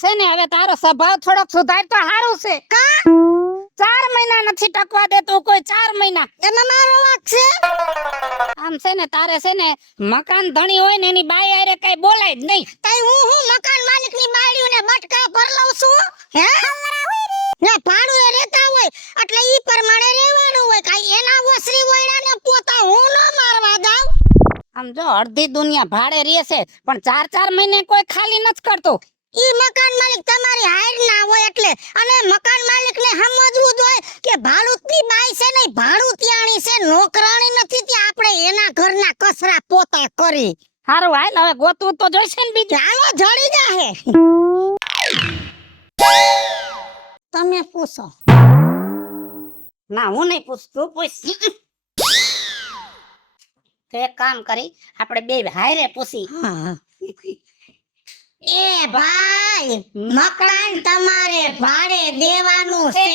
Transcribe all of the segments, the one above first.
છે ને હવે તારો સ્વભાવ થોડોક સુધાર તો હારું છે કા 4 મહિના નથી ટકવા દેતો કોઈ 4 મહિના એમાં મારો વાક છે આમ છે ને તારે છે ને મકાન ધણી હોય ને એની બાઈ આરે કઈ બોલાય જ નહીં કઈ હું મકાન માલિકની બાઈઓને બટકા ભરલાવ છું હે ના ભાડું એ રહેતા હોય એટલે ઈ પ્રમાણે રહેવાનું હોય કઈ એના વસરી વયડાને પોતા હું ન મારવા જાવ આમ જો અડધી દુનિયા ભાડે રહે છે પણ 4 મહિને કોઈ ખાલી નથી કરતો ઈ મકાન માલિક તમારી હાઈર ના હોય એટલે અને મકાન માલિકને સમજવું જોઈએ કે ભાડુતની બાઈ છે ને ભાડુતિયાણી છે નોકરાણી નથી તે આપણે એના ઘરના કસરા પોતા કરી હારું હાલ હવે ગોતવું તો જોઈશે ને બીજું હાલો જડી જાહે તમે પૂછો ના હું નહીં પૂછતું પૂછ તો એક કામ કરી આપણે બે હાયરે પૂછી એ ભાઈ મકાન તમારે ભાડે દેવાનું છે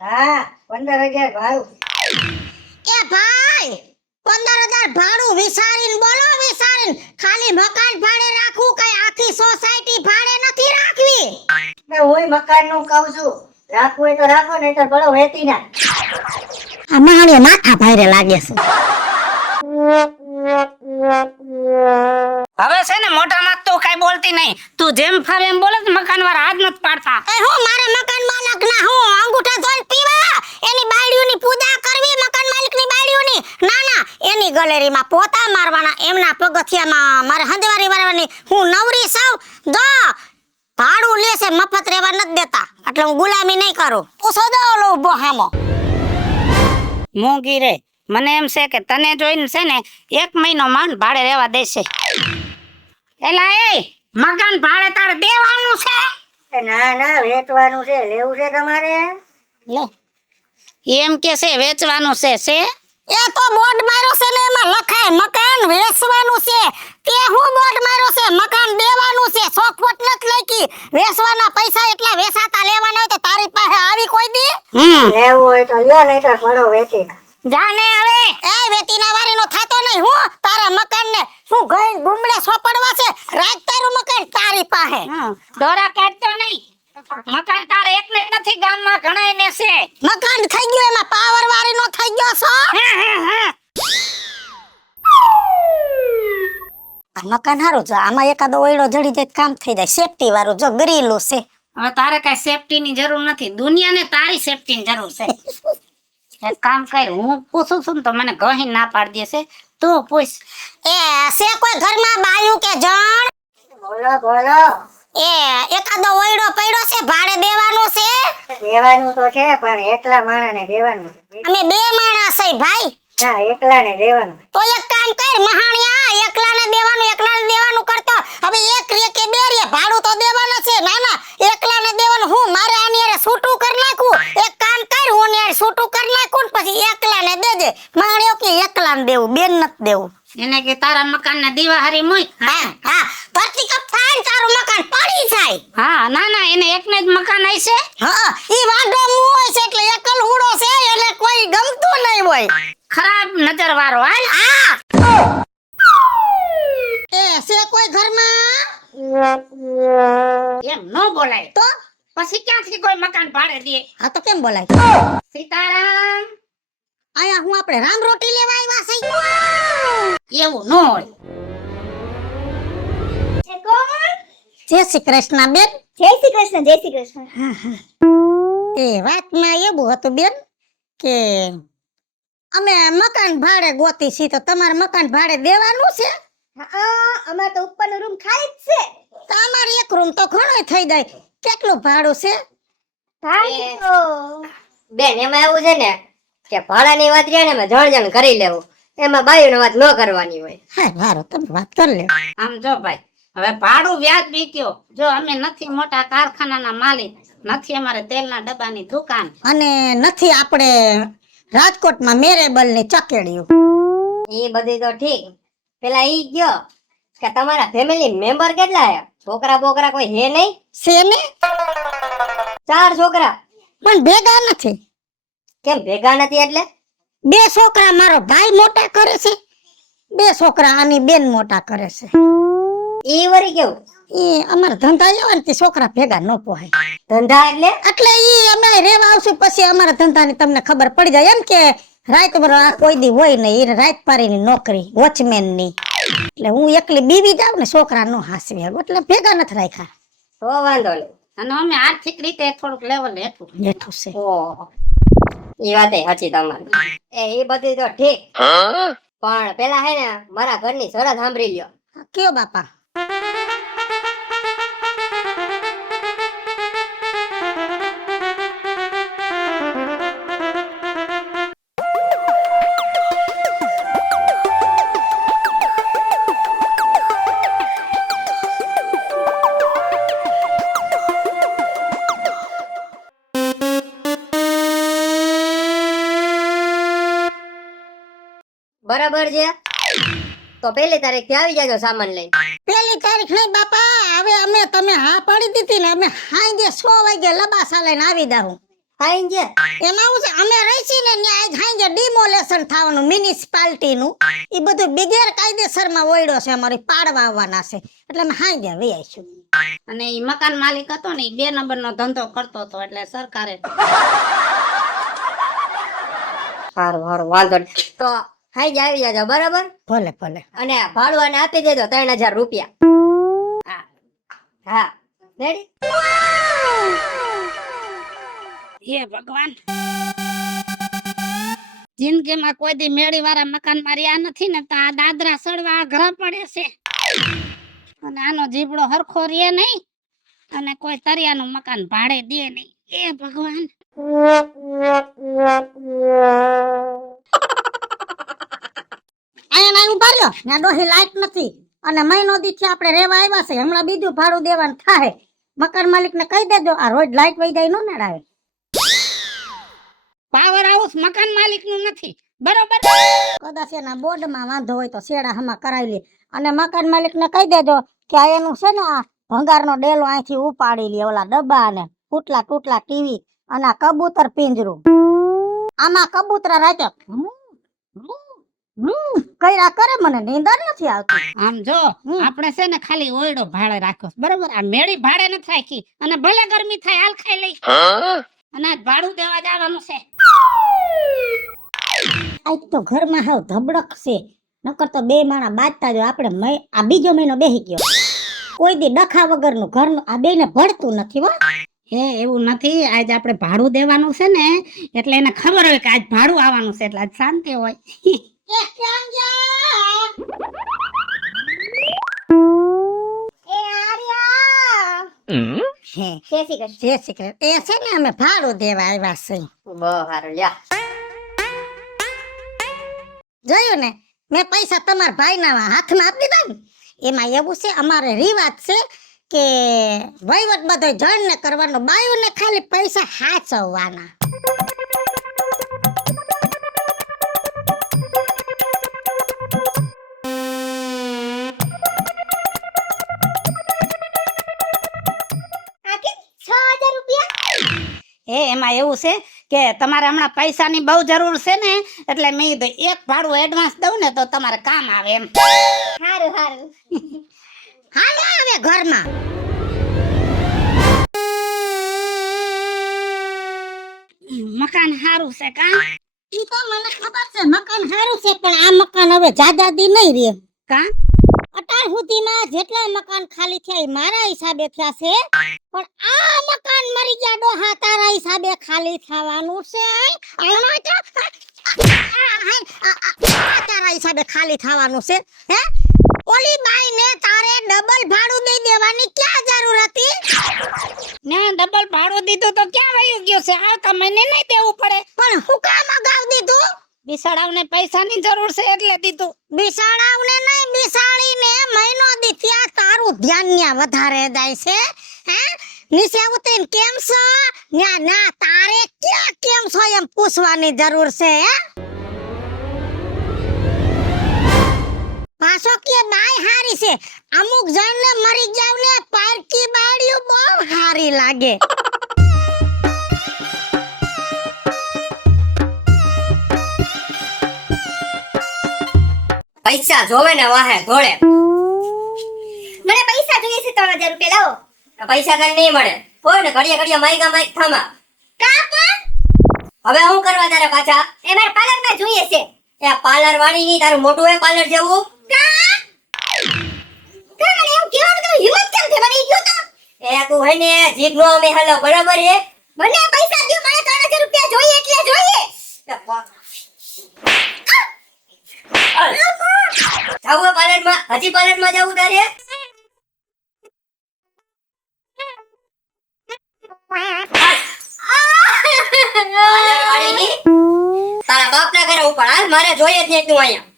હા 15,000 ભાવ એ ભાઈ 15,000 ભાડું વિચારીને બોલો વિચારીને ખાલી મકાન ભાડે રાખવું કઈ આખી સોસાયટી ભાડે નથી રાખવી હું મકાન નું કહું છું રાખવું હોય તો રાખો નહીં તો ભલો વેચી ના આ મારે માથા ભારે લાગે છે હવે છે ને મોટા માં તું કઈ બોલતી નહીં તું જેમ ફાવે એમ બોલે મકાન વાળા હાથ નથી પાડતા એ હું મારે મકાન માલિક ના હું અંગૂઠા ધોઈને પીવા એની બાયડીઓની પૂજા કરવી મકાન માલિકની બાયડીઓની ના ના એની ગેલેરીમાં પોતા મારવાના એમના પગથિયામાં મારે હંદવારી વાળવાની હું નવરી સાવ જો ભાડું લેશે મફત રહેવા નથી દેતા એટલે હું ગુલામી નહીં કરું પૂછો દો લો ઉભો હામો મોંઘી રે મને એમ છે કે તને જોઈને છે ને 1 મહિનો માંડ ભાડે રહેવા દેશે એલા એ મકાન ભાડે તારે દેવાનું છે ના ના વેચવાનું છે લેવું છે તમારે લે એમ કે છે વેચવાનું છે એ તો બોર્ડ માર્યો છે ને એમાં લખાય મકાન વેચવાનું છે તે હું બોર્ડ માર્યો છે મકાન દેવાનું છે ચોખવટ નથી લખી વેચવાના પૈસા એટલા વેચાતા લેવાના હોય તો તારી પાસે આવી કોઈ દી લેવું હોય તો લ્યો નહીં તો ભલો વેચી જાને હવે એ વેતીના વારીનો થાતો નહીં હું તારા મકાનને શું ગઈ ગુમડે સોપડવા છે રાત તારું મકાન તારી પાસે દોરા કાઢતો નહીં મકાન તારે એકને નથી ગામમાં ઘણાયને છે મકાન થઈ ગયું એમાં પાવર વારીનો થઈ ગયો છો આ મકાન હારું છે આમાં એકાદો ઓયડો જડી જાય કામ થઈ જાય સેફટી વાળું જો ગ્રીલું છે હવે તારે કઈ સેફટી ની જરૂર નથી દુનિયાને તારી સેફટી ની જરૂર છે એક કામ કર હું પૂછું છું તો મને કહી ના પાડી દેશે તું પૂછ એ છે કોઈ ઘરમાં બાયું કે જણ બોલો બોલો એ એકાદો ઓયડો પડ્યો છે ભાડે દેવાનું છે દેવાનું તો છે પણ એકલા માણસને દેવાનું અમે 2 માણસ છે ભાઈ હા એકલાને દેવાનું તો એક કામ કર મહાણિયા એકલાને દેવાનું કરતો હવે એક રે કે 2 રે ભાડું તો દેવાનું છે ના ના એકલાને દેવાનું હું મારે આની અરે છૂટું કરી નાખું એક કામ કર હું ને છૂટું કરી નાખું પછી એકલાને દેજે મહાણિયો કે એકલાને દેવું બેન નથી દેવું એને કે તારા મકાનના દીવાહારી મોય હા પરથી કપ થાય તારું મકાન પડી જાય હા ના ના એને એકને જ મકાન આઈ છે હા ઈ વાંઢો મુ હોય છે એટલે એકલ હુડો છે એટલે કોઈ ગમતું નહીં હોય ખરાબ નજર વાળો હાલ આ એ છે કોઈ ઘરમાં એમ નો બોલાય તો પછી ક્યાંથી કોઈ મકાન ભાડે દે હા તો કેમ બોલાય સીતારામ આયા હું આપણે રામ રોટી લેવા આવ્યા છે એવું ન હોય છે કોણ જય શ્રી કૃષ્ણ બેન જય શ્રી કૃષ્ણ જય શ્રી કૃષ્ણ એ વાતમાં એવું હતું બેન કે અમે મકાન ભાડે ગોતી છીએ તો તમારે મકાન ભાડે દેવાનું છે હા અમાર તો ઉપરનો રૂમ ખાલી જ છે તો અમારે એક રૂમ તો ઘણો થઈ જાય કેટલું ભાડું છે ભાઈ તો બેન એમાં એવું છે ને કે ભાડાની વાત રહ્યા ને એમાં જણ કરી લેવું એમાં બાયુની વાત ન કરવાની હોય હા વારો તમે વાત કરી લે આમ જો ભાઈ હવે ભાડું વ્યાજબી કયો જો અમે નથી મોટા કારખાનાના માલિક નથી અમારે તેલના ડબ્બાની દુકાન અને નથી આપણે રાજકોટમાં મેરેબલ ની ચકેડીઓ એ બધી તો ઠીક પેલા ઈ ગયો કે તમારા ફેમિલી મેમ્બર કેટલા હે છોકરા બોકરા કોઈ હે નહીં છે ને 4 છોકરા પણ ભેગા નથી કેમ ભેગા નથી એટલે 2 છોકરા મારો ભાઈ મોટા કરે છે 2 છોકરા આની બેન મોટા કરે છે ઈ વરી કેવું એ અમારા ધંધા એવા ને તે છોકરા ભેગા ન પોહાય. ધંધા એટલે એટલે ઈ અમે રેવા આવશું પછી અમારા ધંધાની તમને ખબર પડી જાય એમ કે રાત બરો કોઈ દી હોય નહીં, એ રાત પારીની નોકરી વોચમેન ની. એટલે હું એકલી બીવી જાઉં ને છોકરા નો હાસવી એટલે ભેગા નથી રાખ્યા. તો વાંધો નહીં. અને અમે આર્થિક રીતે થોડુંક લેવલ હેઠું છે. ઓહો, ઈ વાતે સાચી તમારી. એ બધી તો ઠીક, પણ પેલા હે ને મારા ઘરની શરત સાંભળી લ્યો. કયો બાપા? બરાબર છે, તો પેલી તારીખ આવી જાજો સામાન લઈ. પેલી તારીખ નહીં બાપા, હવે અમે તમે હા પાડી દીધી ને અમે હાંજે 6 વાગે લબાસા લઈને આવી જાઉં. ખાઈ છે એમાં હું છે અમે રહીશી ને ન્યા આજ હાંજે ડિમોલેશન થવાનું મ્યુનિસિપાલિટી નું, ઈ બધું બિગેર કાયદેસર માં ઓયડો છે, અમારી પાડવા આવવાના છે એટલે અમે હાંજે વહી આવીશું. અને ઈ મકાન માલિક હતો ને 2 નંબરનો ધંધો કરતો હતો એટલે સરકારે સારું વાંધો નહીં. તો ખાઈ જ આવી જાજો બરાબર. ભલે ભલે. અને ભાડું આપી દેજો 3000 રૂપિયા. હા રેડી. હે ભગવાન, જિંદગીમાં કોઈ દી મેળી વાળા મકાન માં રહ્યા નથી ને તો આ દાદરા સડવા અઘરા પડે છે. અને આનો જીબડો હરખો રે નહીં અને કોઈ તરિયાનું મકાન ભાડે દે નહીં. એ ભગવાન, અહીંયા ઉભા રહ્યો ત્યાં ડોહી લાઈટ નથી અને મહિનો દી આપણે રેવા આવ્યા છે, હમણાં બીજું ભાડું દેવાનું થાય. મકાન માલિક ને કહી દેજો આ રોજ લાઈટ વહી જાય નો નડાવે. પાવર હાઉસ મકાન માલિક નું નથી બરોબર. કદાચ એના બોર્ડ માં વાંધો હોય તો શેડા હમા કરાવી લે અને મકાન માલિક ને કહી દેજો કે આ એનું છે ને આ ભંગારનો ડેલો અહીંથી ઉપાડી લે, ઓલા ડબ્બા ને તૂટલા ટીવી અને આ કબૂતર પિંજરું. આમાં કબૂતરા રાતે કઈરા કરે, મને નીંદર નથી આવતી. આમ જો આપણે છે ને ખાલી ઓયડો ભાડે રાખ્યો બરોબર, આ મેળી ભાડે નથી રાખી અને ભલે ગરમી થાય હાલ ખાઈ લઈ અને આજ ભાડું દેવા જવાનું છે. આજ તો ઘરમાં હાવ ધબડક છે, નકર તો 2 માણા બાજતા જો આપણે આ બીજો મહિનો બેહી ગયો. કોઈ દી ડખા વગરનું ઘરનું આ બેને ભળતું નથી હો. હે એવું નથી, આજ આપણે ભાડું દેવાનું છે ને એટલે એને ખબર હોય કે આજ ભાડું આવવાનું છે એટલે આજ શાંતિ હોય. એ છે ને અમે ભાડું દેવા આવ્યા છે. બહુ સારું લ્યા. જોયું ને મેં પૈસા તમારા ભાઈના હાથમાં આપી દીધા ને. એમાં એવું છે અમારે રિવાજ છે કે વહીવટ બધો જણને કરવાનો, બાયુને ખાલી પૈસા હાચવવાના. એમાં એવું છે કે તમારે હમણાં પૈસાની બહુ જરૂર છે ને એટલે મેં કીધું એક ભાડું એડવાન્સ દઉં ને તો તમારે કામ આવે એમ. હારું હારું. હાલો હવે ઘરમાં. મકાન હારું છે કા? ઈ તો મને ખબર છે મકાન હારું છે, પણ આ મકાન હવે જાજાદી નહીં રે કા. અટાર સુધીમાં જેટલા મકાન ખાલી થયા ઈ મારા હિસાબે થયા છે, પણ આ મકાન મરી ગયા ડોહા તારા હિસાબે ખાલી થવાનું છે. તારા હિસાબે ખાલી થવાનું છે. હે ઓલી બાઈ ને તારે ડબલ ભાડું દઈ દેવાની ક્યાં જરૂર હતી? ના ડબલ ભાડું દીધું તો ક્યાં વયું ગયું છે? આવતા મહિને નહીં દેવું પડે. પણ હું કામ અગાઉ દીધું? બિસાડાવને પૈસાની જરૂર છે એટલે દીધું. બિસાડાવને નહીં, બિસાડીને મહિનો દી ત્યાં તારું ધ્યાન ન્યા વધારે જાય છે. હે નીચે ઉતરીને કેમ છો? ના તારે ક્યાં કેમ છો એમ પૂછવાની જરૂર છે. હે પાછો કે બાઈ હારી છે, અમુક જણને મરી જાવ ને પારકી બાળ્યું બહુ હારી લાગે. પૈસા જોવે ને વાહે ધોળે. મને પૈસા જોઈએ છે 3000 રૂપિયા લાવો. પૈસા કઈ નહીં મળે. કોઈ ને ઘડીએ ઘડીએ માઈગા માઈક થામા. કા પણ હવે હું કરવા તારે પાછા? એ મારે પાર્લરમાં જોઈએ છે. એ પાર્લર વાળી ની તારું મોટું હે પાર્લર જેવું? કા મને એવું કહેવાનું તમે હિંમત કેમ છે? મને ઈ કયો તો. એ તું હે ને જીભ નો અમે હાલો બરાબર હે? મને પૈસા દ્યો, મને 3000 રૂપિયા જોઈએ એટલે જોઈએ. જાવું પાર્લર માં? હજી પાર્લર માં જવું તારે? પાર્લર વાળી ની તારા બાપ ના ઘરે ઉપર હાલ, મારે જોઈએ જ નહીં તું અહીંયા.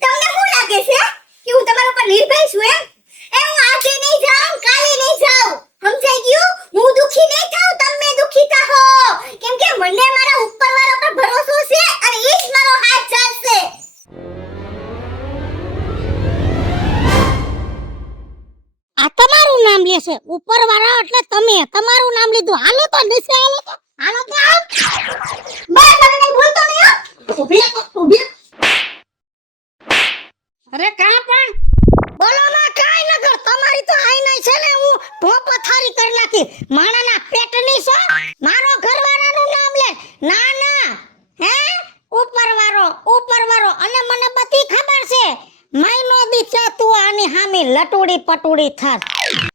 તમને શું લાગે છે કે હું તમારા ઉપર નિર્ભય છું એમ? એ હું આજે નહીં જાઉં, કાલે નહીં જાઉં. સમજાઈ ગયું? હું દુખી નહીં થાઉં, તમે દુખી થાઓ. કેમ કે મને મારા ઉપરવાળા પર ભરોસો છે અને એ જ મારો હાથ ચાલશે. આ તમારું નામ લેશે ઉપરવાળા એટલે તમે તમારું નામ લીધું. હાલો તો નીચે હાલો તો આમ. બસ તમે નહીં બોલતો નહીં હો. ઊભી અરે કા પણ બોલો માં કાઈ ન કર. તમારી તો આઈ નહીં છે ને હું પથારી કરી નાખી. માણાના પેટની છો. મારો ઘરવાળાનું નામ લે. ના ના હે ઉપરવાળો અને મને બધી ખબર છે. મહિનો દી છે તું આની હામી લટુડી પટુડી થાસ.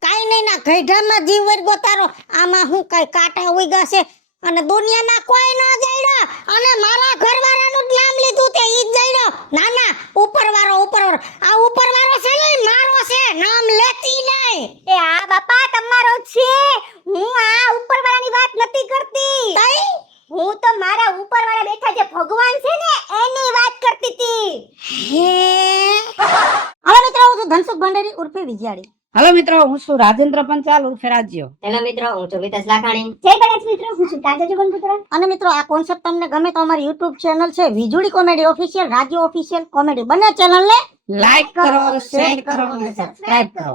કાઈ નહીં ના ગઈઢામાં જીવ વર્ગો તારો. આમાં હું કઈ કાંટા ઉઈગા છે અને દુનિયામાં કોઈ ન જાયડો અને મારા ઘરવાળાનું જ નામ લીધું તે ઈ જ જાયડો. ના ના ઉપરવાળો આ ઉપરવાળો છે ને ઈ મારો છે, નામ લેતી નહીં. એ આ બાપા તમારો જ છે. હું આ ઉપરવાળાની વાત નથી કરતી. તઈ હું તો મારા ઉપરવાળા બેઠા જે ભગવાન છે ને એની વાત કરતી હતી. હે હવે મિત્રો હું છું ધનસુખ ભંડારી ઉર્ફે વિજયાડી. હેલો મિત્રો, હું છું રાજેન્દ્ર પંચાલ ઉર્ફે રાજ્ય. હેલો મિત્રો, હું છું મિતેશ લાખાણી. જય ગણેશ મિત્રો, હું છું તાજા જગનપુત્ર. અને મિત્રો આ કોન્સેપ્ટ તમને ગમે તો અમારી YouTube ચેનલ છે વીજળી કોમેડી ઓફિશિયલ, રાજ્ય ઓફિશિયલ કોમેડી બંને ચેનલ ને લાઈક કરો, શેર કરો અને સબસ્ક્રાઇબ કરો.